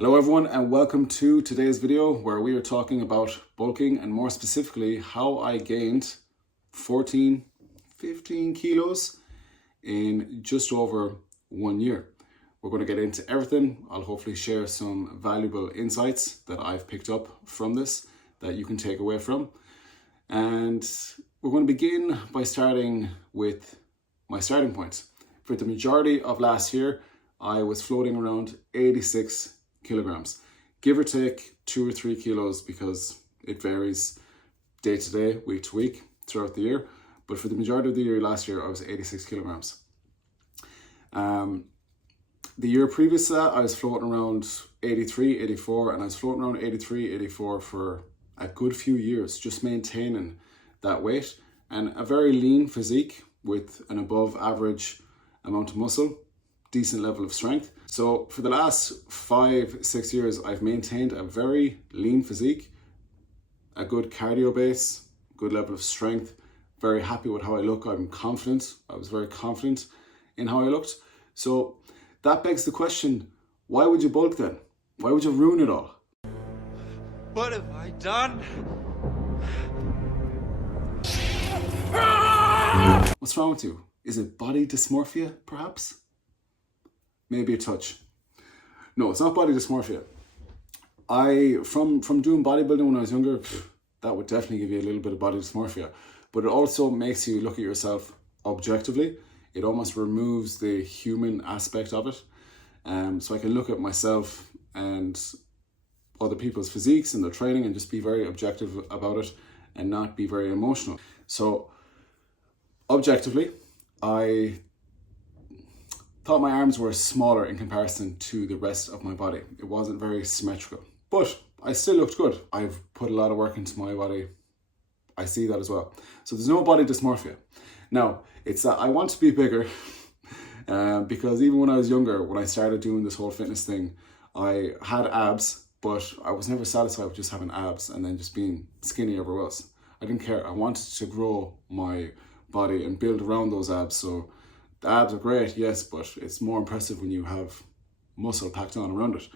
Hello everyone and welcome to today's video where we are talking about bulking and more specifically how I gained 15 kilos in just over 1 year. We're going to get into everything. I'll hopefully share some valuable insights that I've picked up from this that you can take away from. And we're going to begin by starting with my starting points. For the majority of last year, I was floating around 86 kilograms, give or take 2 or 3 kilos because it varies day to day, week to week throughout the year. But for the majority of the year last year, I was 86 kilograms. The year previous to that, I was floating around 83, 84, and I was floating around 83, 84 for a good few years, just maintaining that weight and a very lean physique with an above average amount of muscle, decent level of strength. So for the last 5-6 years, I've maintained a very lean physique, a good cardio base, good level of strength, very happy with how I look. I'm confident. I was very confident in how I looked. So that begs the question, why would you bulk then? Why would you ruin it all? What have I done? What's wrong with you? Is it body dysmorphia, perhaps? Maybe a touch. No, it's not body dysmorphia. From doing bodybuilding when I was younger, that would definitely give you a little bit of body dysmorphia. But it also makes you look at yourself objectively. It almost removes the human aspect of it. So I can look at myself and other people's physiques and their training and just be very objective about it and not be very emotional. So objectively, I thought my arms were smaller in comparison to the rest of my body. It wasn't very symmetrical, but I still looked good. I've put a lot of work into my body. I see that as well. So there's no body dysmorphia. Now, it's that I want to be bigger because even when I was younger, when I started doing this whole fitness thing, I had abs, but I was never satisfied with just having abs and then just being skinny everywhere else. I didn't care. I wanted to grow my body and build around those abs. So the abs are great, yes, but it's more impressive when you have muscle packed on around it.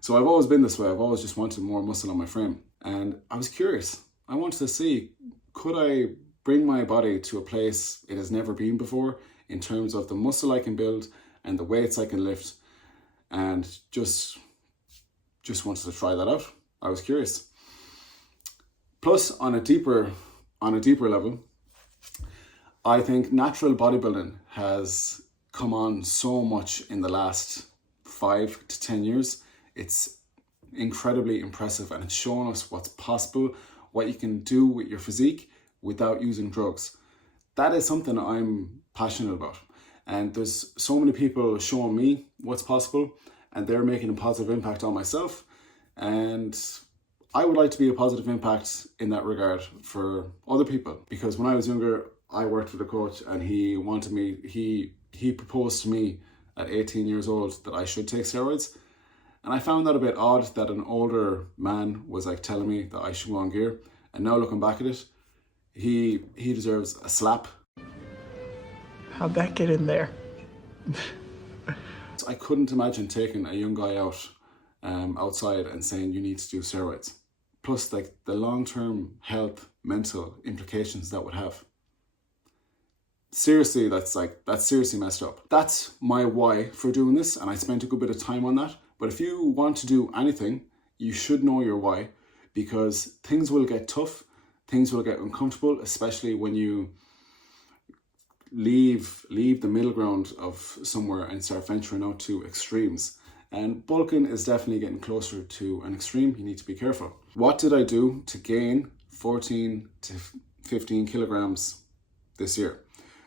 So I've always been this way. I've always just wanted more muscle on my frame. And I was curious. I wanted to see, could I bring my body to a place it has never been before in terms of the muscle I can build and the weights I can lift, and just wanted to try that out. I was curious. Plus, on a deeper level, I think natural bodybuilding has come on so much in the last 5 to 10 years. It's incredibly impressive and it's shown us what's possible, what you can do with your physique without using drugs. That is something I'm passionate about. And there's so many people showing me what's possible and they're making a positive impact on myself. And I would like to be a positive impact in that regard for other people. Because when I was younger, I worked with a coach and he proposed to me at 18 years old that I should take steroids. And I found that a bit odd that an older man was like telling me that I should go on gear. And now looking back at it, he deserves a slap. How'd that get in there? I couldn't imagine taking a young guy out outside and saying you need to do steroids. Plus like the long-term health, mental implications that would have. Seriously, that's seriously messed up. That's my why for doing this, and I spent a good bit of time on that. But if you want to do anything, you should know your why, because things will get tough, things will get uncomfortable, especially when you leave the middle ground of somewhere and start venturing out to extremes. And bulking is definitely getting closer to an extreme. You need to be careful. What did I do to gain 14 to 15 kilograms this year?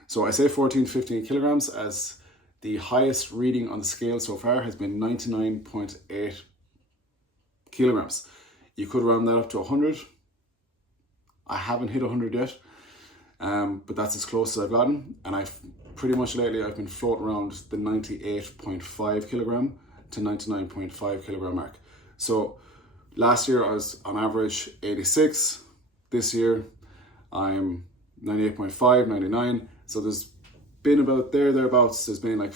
So I say 14 to 15 kilograms as the highest reading on the scale so far has been 99.8 kilograms. You could round that up to 100. I haven't hit 100 yet, but that's as close as I've gotten. And I've pretty much lately, I've been floating around the 98.5 kilogram to 99.5 kilogram mark. So last year I was on average 86. This year I'm 98.5, 99. So there's been about thereabouts, there's been like,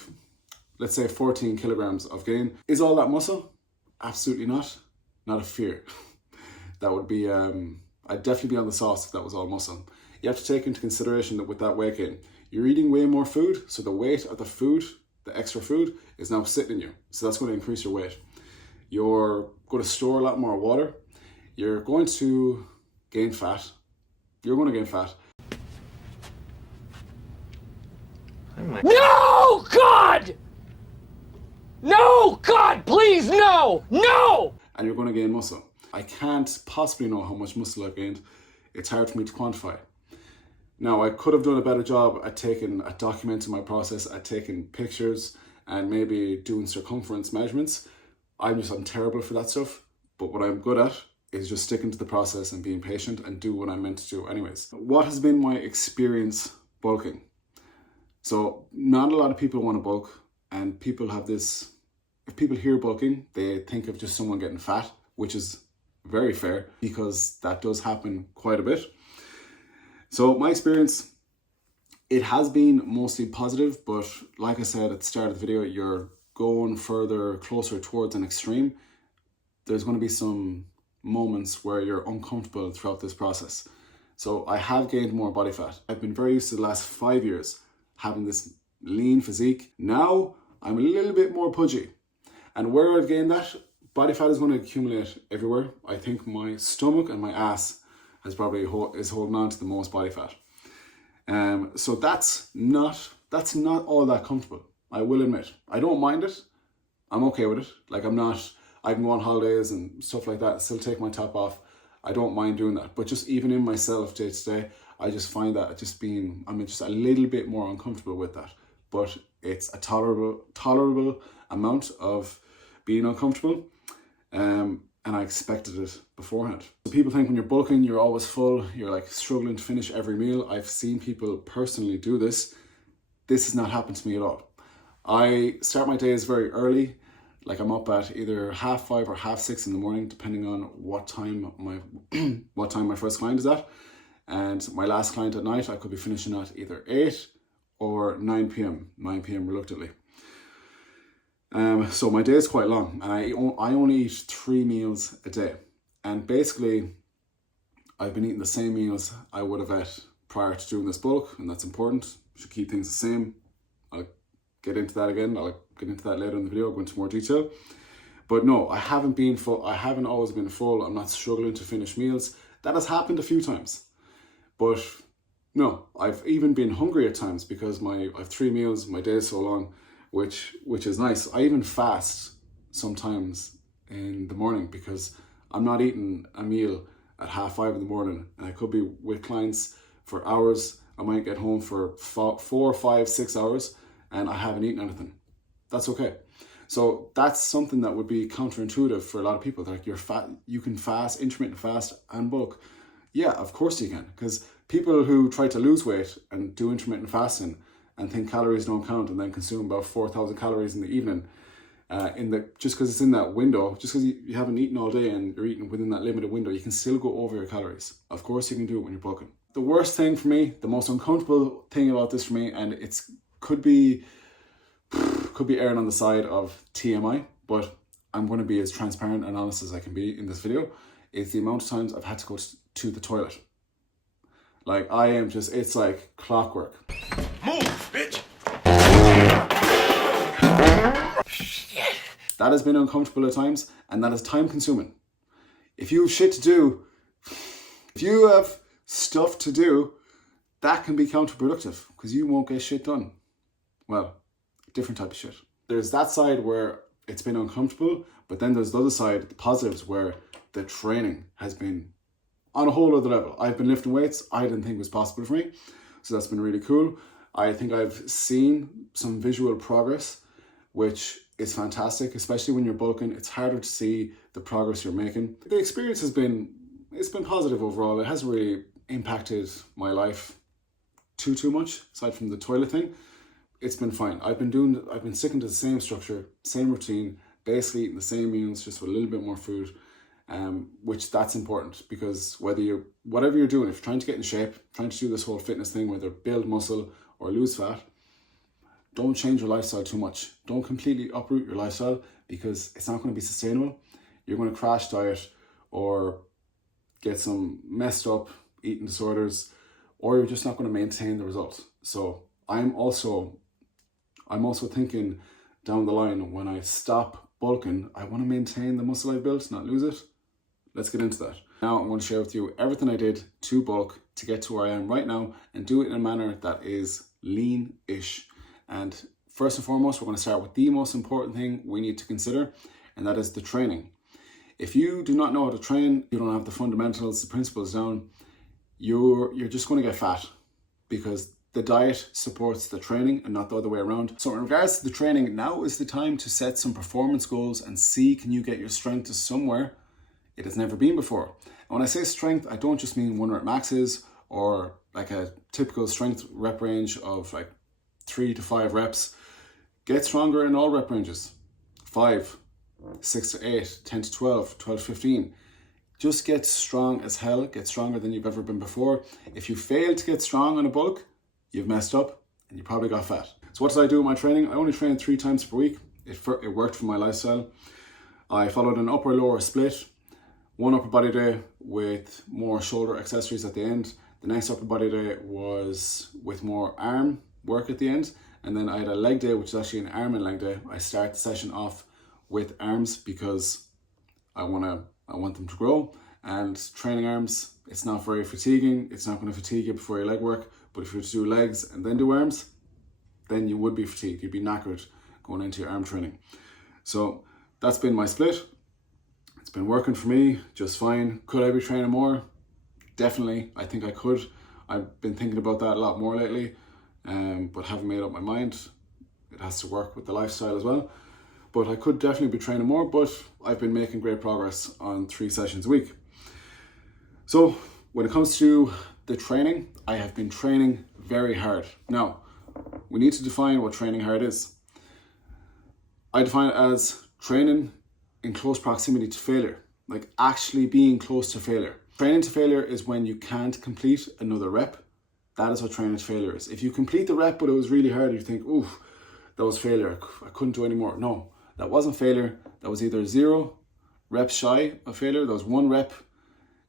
let's say 14 kilograms of gain. Is all that muscle? Absolutely not. Not a fear. That would be, I'd definitely be on the sauce if that was all muscle. You have to take into consideration that with that weight gain, you're eating way more food, so the weight of the food, the extra food, is now sitting in you. So that's going to increase your weight. You're going to store a lot more water. You're going to gain fat. You're going to gain fat. No, God! No, God, please, no! No! And you're going to gain muscle. I can't possibly know how much muscle I've gained. It's hard for me to quantify. Now, I could have done a better job at documenting my process, at taking pictures, and maybe doing circumference measurements. I'm terrible for that stuff. But what I'm good at is just sticking to the process and being patient and do what I'm meant to do anyways. What has been my experience bulking? So not a lot of people want to bulk, and people have this, if people hear bulking, they think of just someone getting fat, which is very fair because that does happen quite a bit. So my experience, it has been mostly positive, but like I said at the start of the video, you're going closer towards an extreme. There's going to be some moments where you're uncomfortable throughout this process. So I have gained more body fat. I've been very used to the last 5 years having this lean physique. Now I'm a little bit more pudgy. And where I've gained that, body fat is going to accumulate everywhere. I think my stomach and my ass is holding on to the most body fat. So that's not all that comfortable. I will admit. I don't mind it. I'm okay with it. Like I can go on holidays and stuff like that, still take my top off. I don't mind doing that. But just even in myself day to day, I just find that I'm just a little bit more uncomfortable with that. But it's a tolerable amount of being uncomfortable. And I expected it beforehand. So people think when you're bulking, you're always full, you're like struggling to finish every meal. I've seen people personally do this. This has not happened to me at all. I start my days very early. Like I'm up at either 5:30 or 6:30 in the morning, depending on what time my first client is at. And my last client at night, I could be finishing at either 8 or 9 p.m. 9 p.m. reluctantly. So my day is quite long, and I only eat 3 meals a day. And basically, I've been eating the same meals I would have ate prior to doing this bulk, and that's important. You should keep things the same. I'll get into that again. I'll get into that later in the video, go into more detail. But no, I haven't been full. I haven't always been full. I'm not struggling to finish meals. That has happened a few times. But no, I've even been hungry at times because I have 3 meals, my day is so long, which is nice. I even fast sometimes in the morning because I'm not eating a meal at 5:30 in the morning, and I could be with clients for hours. I might get home for 4, 5, 6 hours and I haven't eaten anything. That's okay. So that's something that would be counterintuitive for a lot of people. Like you can fast, intermittent fast and bulk. Yeah, of course you can, because people who try to lose weight and do intermittent fasting and think calories don't count and then consume about 4,000 calories in the evening, just because it's in that window, just because you haven't eaten all day and you're eating within that limited window, you can still go over your calories. Of course you can do it when you're bulking. The worst thing for me, the most uncomfortable thing about this for me, and could be erring on the side of TMI, but I'm going to be as transparent and honest as I can be in this video, is the amount of times I've had to go to the toilet. Like it's like clockwork. Move, bitch! Shit. That has been uncomfortable at times, and that is time consuming. If you have shit to do, if you have stuff to do, that can be counterproductive because you won't get shit done. Well, different type of shit. There's that side where it's been uncomfortable, but then there's the other side, the positives, where the training has been on a whole other level. I've been lifting weights I didn't think was possible for me, so that's been really cool. I think I've seen some visual progress, which is fantastic, especially when you're bulking. It's harder to see the progress you're making. The experience it's been positive overall. It hasn't really impacted my life too much, aside from the toilet thing. It's been fine. I've been sticking to the same structure, same routine, basically eating the same meals, just with a little bit more food, which that's important, because whatever you're doing, if you're trying to get in shape, trying to do this whole fitness thing, whether build muscle or lose fat, don't change your lifestyle too much. Don't completely uproot your lifestyle, because it's not going to be sustainable. you're going to crash diet or get some messed up eating disorders, or you're just not going to maintain the result. So I'm also thinking down the line, when I stop bulking, I want to maintain the muscle I've built, not lose it. Let's get into that. Now I'm going to share with you everything I did to bulk to get to where I am right now, and do it in a manner that is lean-ish. And first and foremost, we're going to start with the most important thing we need to consider, and that is the training. If you do not know how to train, you don't have the fundamentals, the principles down, you're just going to get fat, because the diet supports the training and not the other way around. So in regards to the training, now is the time to set some performance goals and see, can you get your strength to somewhere it has never been before. And when I say strength, I don't just mean 1 rep maxes or like a typical strength rep range of like 3 to 5 reps. Get stronger in all rep ranges. 5, 6 to 8, 10 to 12, 12 to 15. Just get strong as hell, get stronger than you've ever been before. If you fail to get strong on a bulk, you've messed up and you probably got fat. So what did I do with my training? I only trained 3 times per week. It worked for my lifestyle. I followed an upper lower split. 1 upper body day with more shoulder accessories at the end. The next upper body day was with more arm work at the end. And then I had a leg day, which is actually an arm and leg day. I start the session off with arms because I want them to grow. And training arms, it's not very fatiguing. It's not going to fatigue you before your leg work. But if you were to do legs and then do arms, then you would be fatigued. You'd be knackered going into your arm training. So that's been my split. It's been working for me just fine. Could I be training more? Definitely, I think I could. I've been thinking about that a lot more lately, but haven't made up my mind. It has to work with the lifestyle as well. But I could definitely be training more, but I've been making great progress on 3 sessions a week. So when it comes to the training, I have been training very hard. Now, we need to define what training hard is. I define it as training in close proximity to failure, like actually being close to failure. Training to failure is when you can't complete another rep. That is what training to failure is. If you complete the rep but it was really hard, you think, ooh, that was failure, I couldn't do any more. No, that wasn't failure. That was either 0 reps shy of failure. That was 1 rep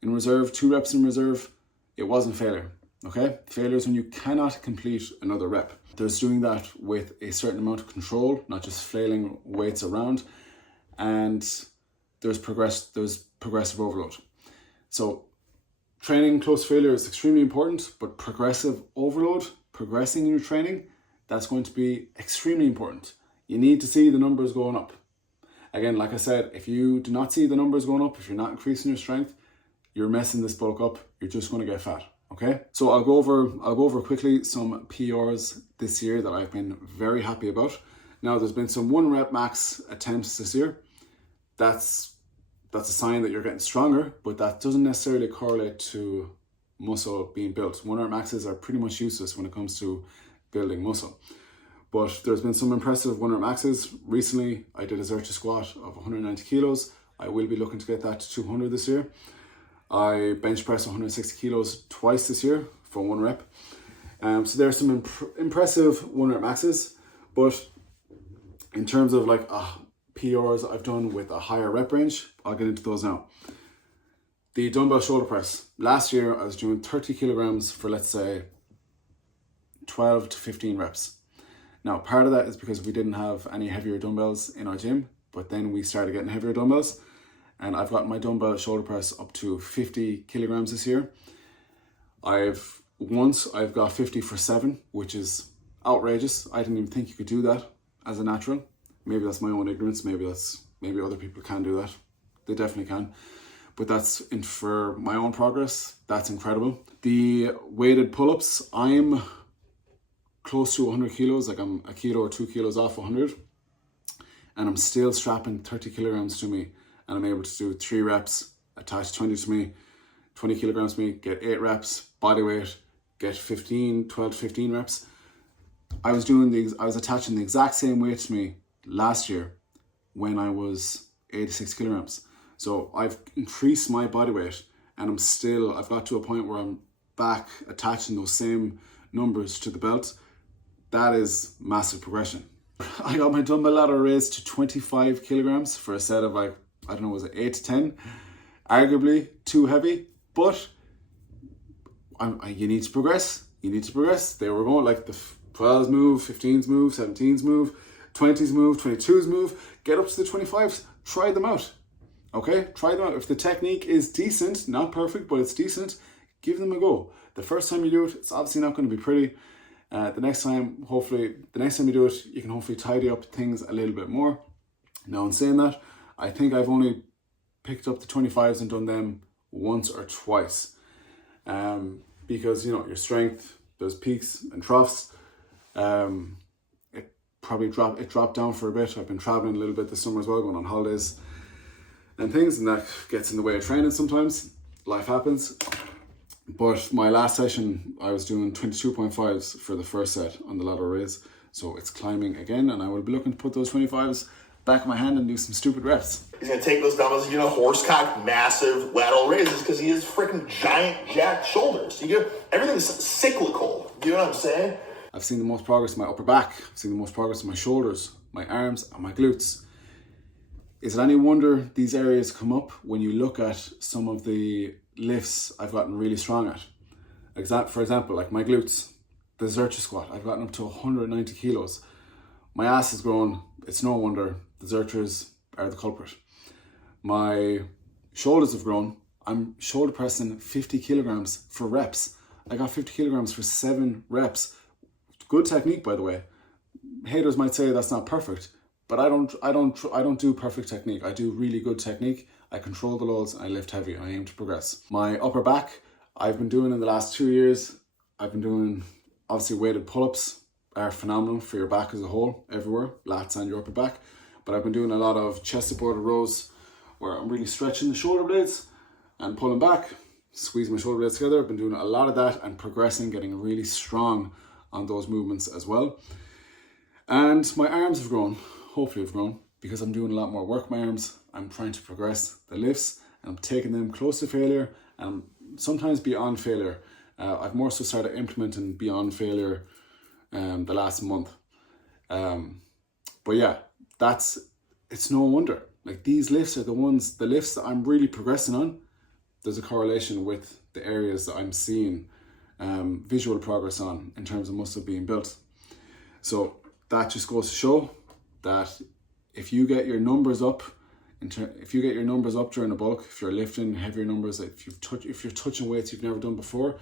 in reserve, 2 reps in reserve. It wasn't failure, okay? Failure is when you cannot complete another rep. There's doing that with a certain amount of control, not just flailing weights around. And there's progressive overload. So training close to failure is extremely important, but progressive overload, progressing in your training, that's going to be extremely important. You need to see the numbers going up. Again, like I said, if you do not see the numbers going up, if you're not increasing your strength, you're messing this bulk up. You're just going to get fat. Okay, so I'll go over quickly some PRs this year that I've been very happy about. Now, there's been some 1 rep max attempts this year. That's a sign that you're getting stronger, but that doesn't necessarily correlate to muscle being built. 1 rep maxes are pretty much useless when it comes to building muscle. But there's been some impressive 1 rep maxes. Recently, I did a Zercher squat of 190 kilos. I will be looking to get that to 200 this year. I bench pressed 160 kilos twice this year for 1 rep. So there's some impressive 1 rep maxes, but in terms of like PRs I've done with a higher rep range, I'll get into those now. The dumbbell shoulder press. Last year I was doing 30 kilograms for, let's say, 12 to 15 reps. Now, part of that is because we didn't have any heavier dumbbells in our gym, but then we started getting heavier dumbbells, and I've got my dumbbell shoulder press up to 50 kilograms this year. I've got 50 for 7, which is outrageous. I didn't even think you could do that as a natural. Maybe that's my own ignorance. Maybe other people can do that. They definitely can. But for my own progress, that's incredible. The weighted pull-ups, I'm close to 100 kilos, like I'm a kilo or 2 kilos off 100. And I'm still strapping 30 kilograms to me. And I'm able to do 3 reps, attach 20 to me, 20 kilograms to me, get 8 reps, body weight, get 12 to 15 reps. I was attaching the exact same weight to me last year when I was 86 kilograms. So I've increased my body weight, and I've got to a point where I'm back attaching those same numbers to the belt. That is massive progression. I got my dumbbell ladder raised to 25 kilograms for a set of like I don't know, was it 8 to 10? Arguably too heavy, but you need to progress. You need to progress. They were going like the 12s move, 15s move, 17s move, 20s move, 22s move. Get up to the 25s. Try them out. Okay? Try them out. If the technique is decent, not perfect, but it's decent, give them a go. The first time you do it, it's obviously not going to be pretty. The next time you do it, you can hopefully tidy up things a little bit more. Now, in saying that, I think I've only picked up the 25s and done them once or twice. Because, you know, your strength, there's peaks and troughs. It dropped down for a bit. I've been traveling a little bit this summer as well, going on holidays and things, and that gets in the way of training sometimes. Life happens. But my last session, I was doing 22.5s for the first set on the lateral raise. So it's climbing again, and I will be looking to put those 25s back in my hand and do some stupid reps. He's going to take those dumbbells, horsecock massive lateral raises because he has freaking giant jacked shoulders. Everything's cyclical. You know what I'm saying? I've seen the most progress in my upper back. I've seen the most progress in my shoulders, my arms, and my glutes. Is it any wonder these areas come up when you look at some of the lifts I've gotten really strong at? For example, like my glutes, the Dietary squat, I've gotten up to 190 kilos. My ass has grown. It's no wonder the Dietaries are the culprit. My shoulders have grown. I'm shoulder pressing 50 kilograms for reps. I got 50 kilograms for 7 reps. Good technique, by the way. Haters might say that's not perfect, but I don't do perfect technique. I do really good technique. I control the loads and I lift heavy and I aim to progress. My upper back, I've been doing in the last 2 years, I've been doing obviously weighted pull-ups are phenomenal for your back as a whole, everywhere, lats and your upper back. But I've been doing a lot of chest supported rows where I'm really stretching the shoulder blades and pulling back, squeezing my shoulder blades together. I've been doing a lot of that and progressing, getting really strong on those movements as well. And my arms have grown, hopefully have grown, because I'm doing a lot more work with my arms. I'm trying to progress the lifts and I'm taking them close to failure and sometimes beyond failure. I've more so started implementing beyond failure the last month. But yeah, it's no wonder. Like, these lifts are the lifts that I'm really progressing on. There's a correlation with the areas that I'm seeing visual progress on in terms of muscle being built. So that just goes to show that if you get your numbers up, during a bulk, if you're lifting heavier numbers, if you're touching weights you've never done before,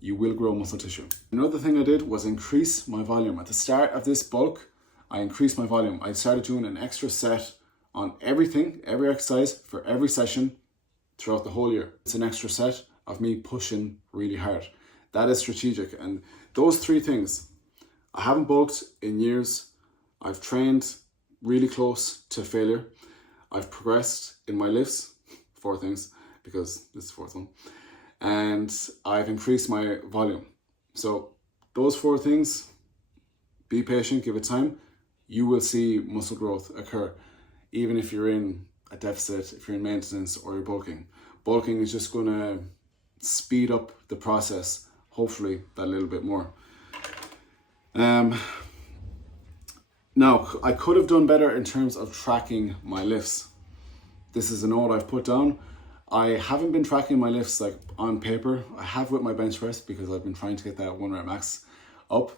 you will grow muscle tissue. Another thing I did was increase my volume. At the start of this bulk, I increased my volume. I started doing an extra set on every exercise for every session throughout the whole year. It's an extra set of me pushing really hard. That is strategic. And those 3 things, I haven't bulked in years. I've trained really close to failure. I've progressed in my lifts, 4 things, because this is the 4th one. And I've increased my volume. So those 4 things, be patient, give it time. You will see muscle growth occur, even if you're in a deficit, if you're in maintenance or you're bulking. Bulking is just going to speed up the process, hopefully that little bit more. Now, I could have done better in terms of tracking my lifts. This is a note I've put down. I haven't been tracking my lifts like on paper. I have with my bench press because I've been trying to get that 1 rep max up.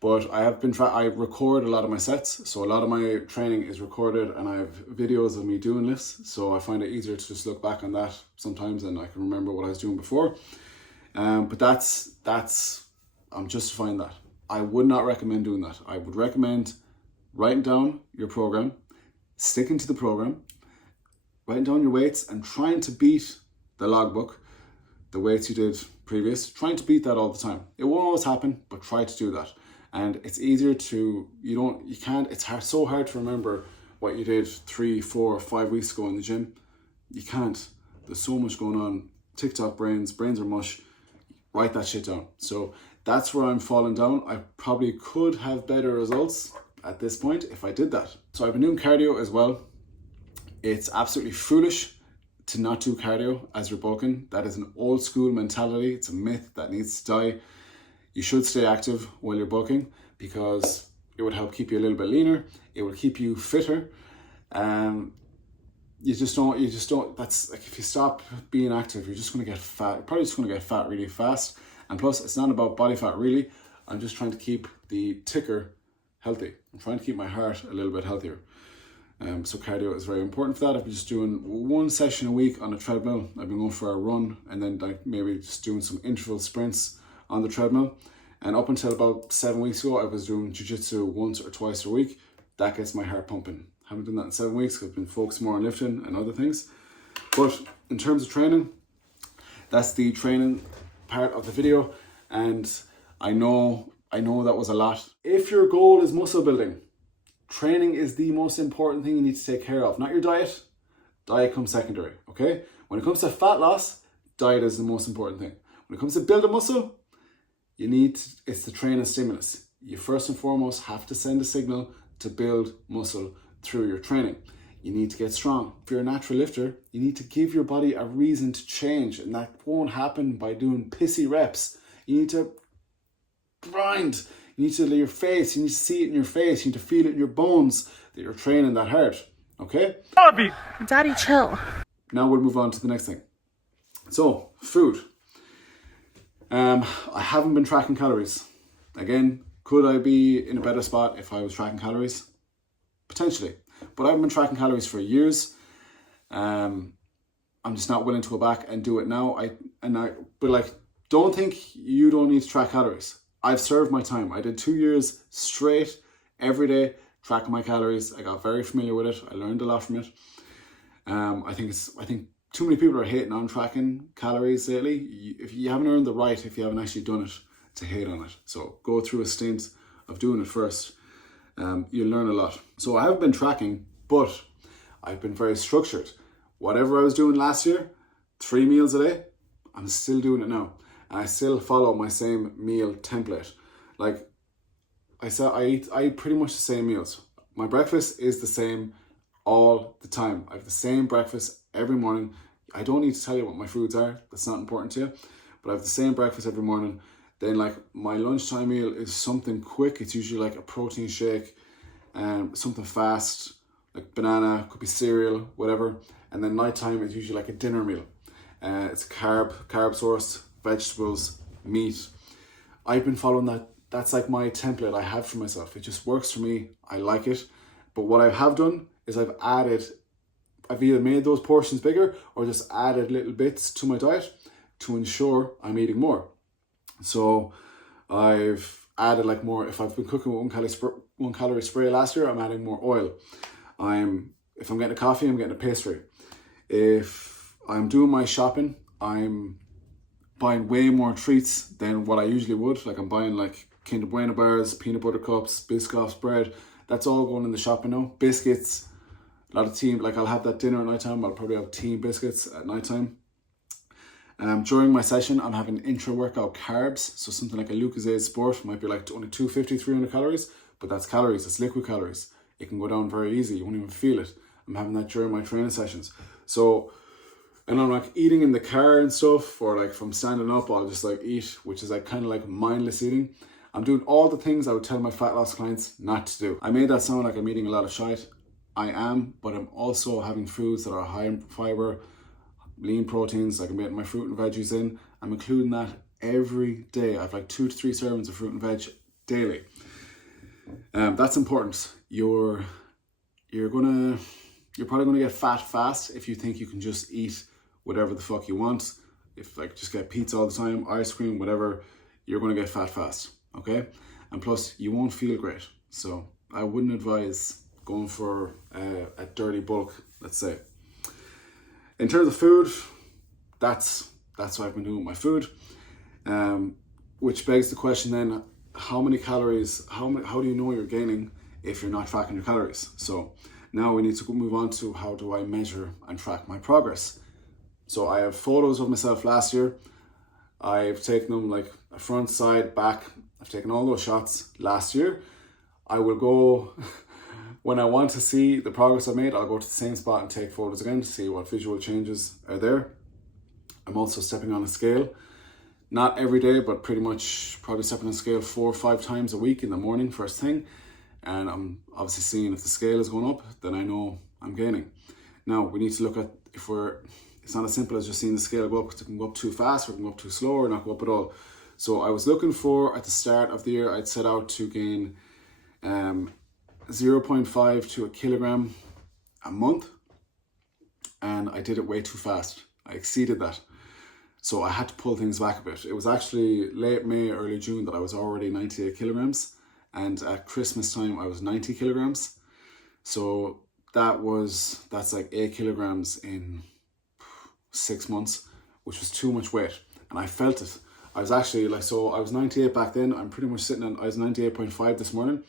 But I have been I record a lot of my sets, so a lot of my training is recorded, and I have videos of me doing lifts. So I find it easier to just look back on that sometimes, and I can remember what I was doing before. But that's I'm justifying that. I would not recommend doing that. I would recommend writing down your program, sticking to the program, writing down your weights, and trying to beat the logbook, the weights you did previous. Trying to beat that all the time. It won't always happen, but try to do that. And it's easier to, it's so hard to remember what you did 3, 4, 5 weeks ago in the gym. You can't. There's so much going on. TikTok brains are mush. Write that shit down. So that's where I'm falling down. I probably could have better results at this point if I did that. So I've been doing cardio as well. It's absolutely foolish to not do cardio as you're bulking. That is an old school mentality. It's a myth that needs to die. You should stay active while you're bulking because it would help keep you a little bit leaner. It will keep you fitter. you just don't, that's like, if you stop being active, you're just going to get fat. You're probably just going to get fat really fast. And plus, it's not about body fat really. I'm just trying to keep the ticker healthy. I'm trying to keep my heart a little bit healthier. So cardio is very important for that. I've been just doing 1 session a week on a treadmill. I've been going for a run and then like maybe just doing some interval sprints on the treadmill. And up until about 7 weeks ago, I was doing jiu-jitsu once or twice a week. That gets my heart pumping. Haven't done that in 7 weeks. I've been focused more on lifting and other things. But in terms of training, that's the training part of the video. And I know that was a lot. If your goal is muscle building, training is the most important thing you need to take care of. Not your diet. Diet comes secondary, okay? When it comes to fat loss, diet is the most important thing. When it comes to building muscle, it's the training stimulus. You first and foremost have to send a signal to build muscle through your training. You need to get strong. If you're a natural lifter, you need to give your body a reason to change, and that won't happen by doing pissy reps. You need to grind. You need to let your face, you need to see it in your face, you need to feel it in your bones that you're training that hard, okay? Daddy, chill. Now we'll move on to the next thing. So, food. I haven't been tracking calories. Again, could I be in a better spot if I was tracking calories? Potentially. But I haven't been tracking calories for years. I'm just not willing to go back and do it now. But don't think you don't need to track calories. I've served my time. I did 2 years straight, every day, tracking my calories. I got very familiar with it. I learned a lot from it. I think too many people are hating on tracking calories lately. If you haven't earned the right, if you haven't actually done it, to hate on it. So go through a stint of doing it first. You'll learn a lot. So I haven't been tracking, but I've been very structured. Whatever I was doing last year, 3 meals a day, I'm still doing it now. And I still follow my same meal template. Like I said, I eat pretty much the same meals. My breakfast is the same all the time. I have the same breakfast every morning. I don't need to tell you what my foods are. That's not important to you. But I have the same breakfast every morning. Then like my lunchtime meal is something quick. It's usually like a protein shake and something fast, like banana, could be cereal, whatever. And then nighttime is usually like a dinner meal. It's carb source, vegetables, meat. I've been following that. That's like my template I have for myself. It just works for me. I like it. But what I have done is I've either made those portions bigger or just added little bits to my diet to ensure I'm eating more. So I've added like more. If I've been cooking with 1 calorie spray last year, I'm adding more oil. If I'm getting a coffee, I'm getting a pastry. If I'm doing my shopping, I'm buying way more treats than what I usually would. Like I'm buying like Kinder Bueno bars, peanut butter cups, Biscoff's bread. That's all going in the shopping now. Biscuits, a lot of team. Like I'll have that dinner at nighttime. I'll probably have team biscuits at nighttime. During my session, I'm having intra-workout carbs. So something like a Lucozade Sport might be like only 250, 300 calories, but that's calories, it's liquid calories. It can go down very easy, you won't even feel it. I'm having that during my training sessions. So, and I'm like eating in the car and stuff, or like from standing up, I'll just like eat, which is like kind of like mindless eating. I'm doing all the things I would tell my fat loss clients not to do. I made that sound like I'm eating a lot of shite. I am, but I'm also having foods that are high in fiber, lean proteins. Like I'm getting my fruit and veggies in. I'm including that every day. I have like 2 to 3 servings of fruit and veg daily. That's important. You're probably gonna get fat fast if you think you can just eat whatever the fuck you want. If like just get pizza all the time, ice cream, whatever, you're gonna get fat fast. Okay, and plus you won't feel great. So I wouldn't advise going for a dirty bulk, let's say. In terms of food, that's what I've been doing with my food, which begs the question then: how many calories? How do you know you're gaining if you're not tracking your calories? So now we need to move on to how do I measure and track my progress. So I have photos of myself last year. I've taken them like a front, side, back. I've taken all those shots last year. I will go, when I want to see the progress I've made, I'll go to the same spot and take photos again to see what visual changes are there. I'm also stepping on a scale. Not every day, but pretty much probably stepping on a scale 4 or 5 times a week in the morning, first thing. And I'm obviously seeing if the scale is going up, then I know I'm gaining. Now we need to look at it's not as simple as just seeing the scale go up, because it can go up too fast or it can go up too slow or not go up at all. So I was looking for, at the start of the year, I'd set out to gain 0.5 to a kilogram a month, and I did it way too fast. I exceeded that. So I had to pull things back a bit. It was actually late May, early June that I was already 98 kilograms, and at Christmas time I was 90 kilograms. So that's like 8 kilograms in 6 months, which was too much weight, and I felt it. I was actually like, so I was 98 back then. I'm pretty much sitting I was 98.5 this morning.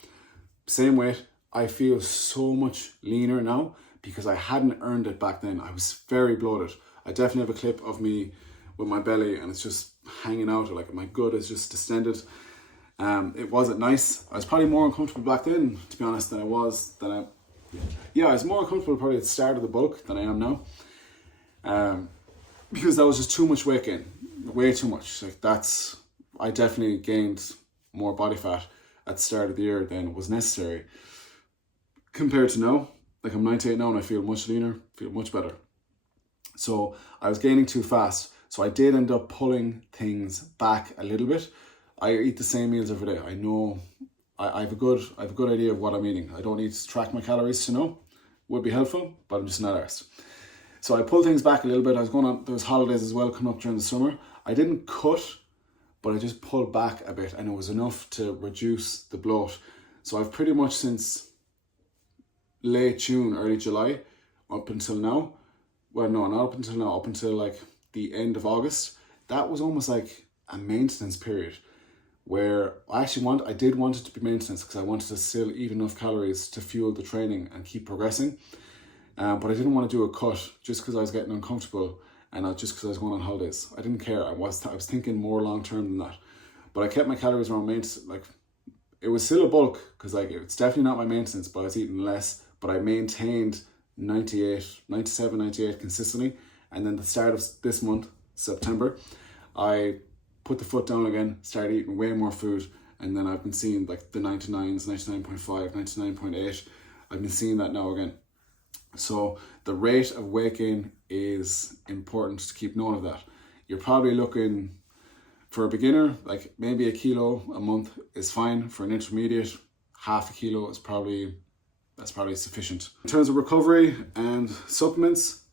Same weight. I feel so much leaner now because I hadn't earned it back then. I was very bloated. I definitely have a clip of me with my belly and it's just hanging out, or like my gut is just distended. It wasn't nice. I was probably more uncomfortable back then, to be honest, I was more uncomfortable probably at the start of the bulk than I am now. Because that was just too much weight gain, way too much. Like I definitely gained more body fat at the start of the year than was necessary. Compared to now, like I'm 98 now and I feel much leaner, feel much better. So I was gaining too fast. So I did end up pulling things back a little bit. I eat the same meals every day. I know I have a good idea of what I'm eating. I don't need to track my calories to know. Would be helpful, but I'm just not arsed. So I pulled things back a little bit. There was holidays as well coming up during the summer. I didn't cut, but I just pulled back a bit, and it was enough to reduce the bloat. So I've pretty much since late June, early July, up until now, well, no, not up until now, up until like the end of August, that was almost like a maintenance period where I did want it to be maintenance because I wanted to still eat enough calories to fuel the training and keep progressing. But I didn't want to do a cut just because I was getting uncomfortable and not just because I was going on holidays. I didn't care. I was thinking more long term than that. But I kept my calories around maintenance. Like, it was still a bulk because like it's definitely not my maintenance, but I was eating less. But I maintained 97, 98 consistently. And then the start of this month, September, I put the foot down again, started eating way more food. And then I've been seeing like the 99s, 99.5, 99.8. I've been seeing that now again. So the rate of weight gain is important to keep note of that. You're probably looking, for a beginner, like maybe a kilo a month is fine. For an intermediate, half a kilo is probably sufficient. In terms of recovery and supplements,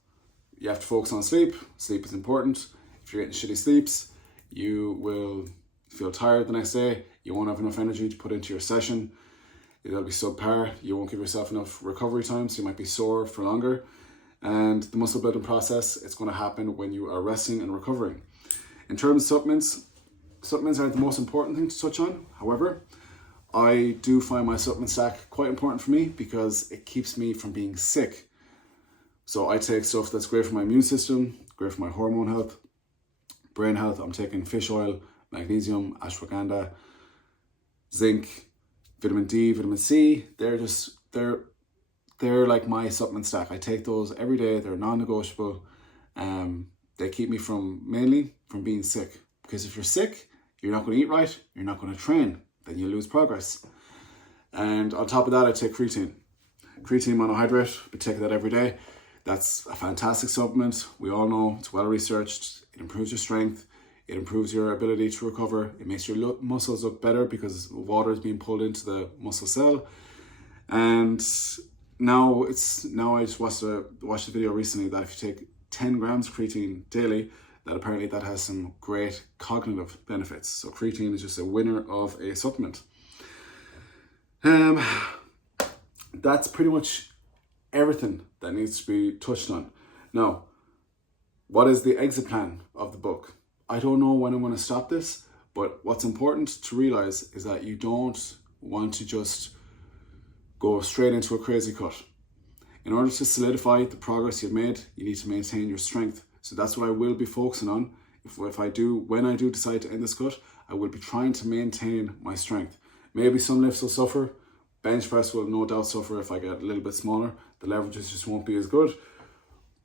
you have to focus on sleep. Sleep is important. If you're getting shitty sleeps, you will feel tired the next day. You won't have enough energy to put into your session. It'll be subpar. You won't give yourself enough recovery time, so you might be sore for longer. And the muscle building process, it's going to happen when you are resting and recovering. In terms of supplements aren't the most important thing to touch on. However, I do find my supplement stack quite important for me because it keeps me from being sick. So I take stuff that's great for my immune system, great for my hormone health, brain health. I'm taking fish oil, magnesium, ashwagandha, zinc, vitamin D, vitamin C. They're like my supplement stack. I take those every day. They're non-negotiable. They keep me mainly from being sick. Because if you're sick, you're not going to eat right, you're not going to train, then you lose progress. And on top of that, I take creatine. Creatine monohydrate, I take that every day. That's a fantastic supplement. We all know it's well researched. It improves your strength. It improves your ability to recover. It makes your muscles look better because water is being pulled into the muscle cell. And now I just watched a video recently that if you take 10 grams of creatine daily, that apparently that has some great cognitive benefits. So creatine is just a winner of a supplement. That's pretty much everything that needs to be touched on. Now, what is the exit plan of the book? I don't know when I'm going to stop this, but what's important to realize is that you don't want to just go straight into a crazy cut. In order to solidify the progress you've made, you need to maintain your strength. So that's what I will be focusing on. When I do decide to end this cut, I will be trying to maintain my strength. Maybe some lifts will suffer. Bench press will no doubt suffer if I get a little bit smaller. The leverages just won't be as good.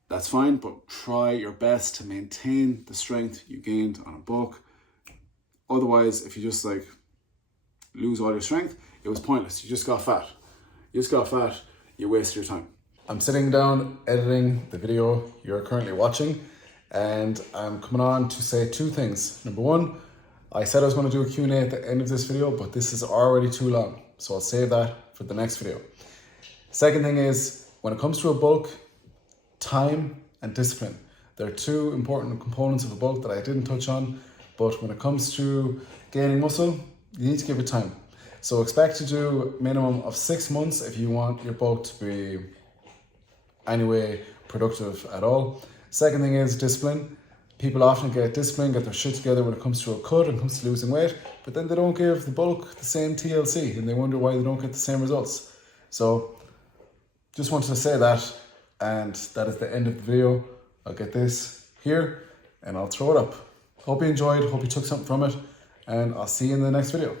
That's fine, but try your best to maintain the strength you gained on a bulk. Otherwise, if you just like lose all your strength, it was pointless. You just got fat. You wasted your time. I'm sitting down editing the video you're currently watching, and I'm coming on to say two things. Number one, I said I was going to do a Q&A at the end of this video, but this is already too long, so I'll save that for the next video. Second thing is, when it comes to a bulk, time and discipline. They're two important components of a bulk that I didn't touch on, but when it comes to gaining muscle, you need to give it time. So expect to do a minimum of 6 months if you want your bulk to be anyway productive at all. Second thing is discipline. People often get discipline, get their shit together when it comes to a cut and comes to losing weight, but then they don't give the bulk the same TLC and they wonder why they don't get the same results. So just wanted to say that, and that is the end of the video. I'll get this here and I'll throw it up. Hope you enjoyed, hope you took something from it, and I'll see you in the next video.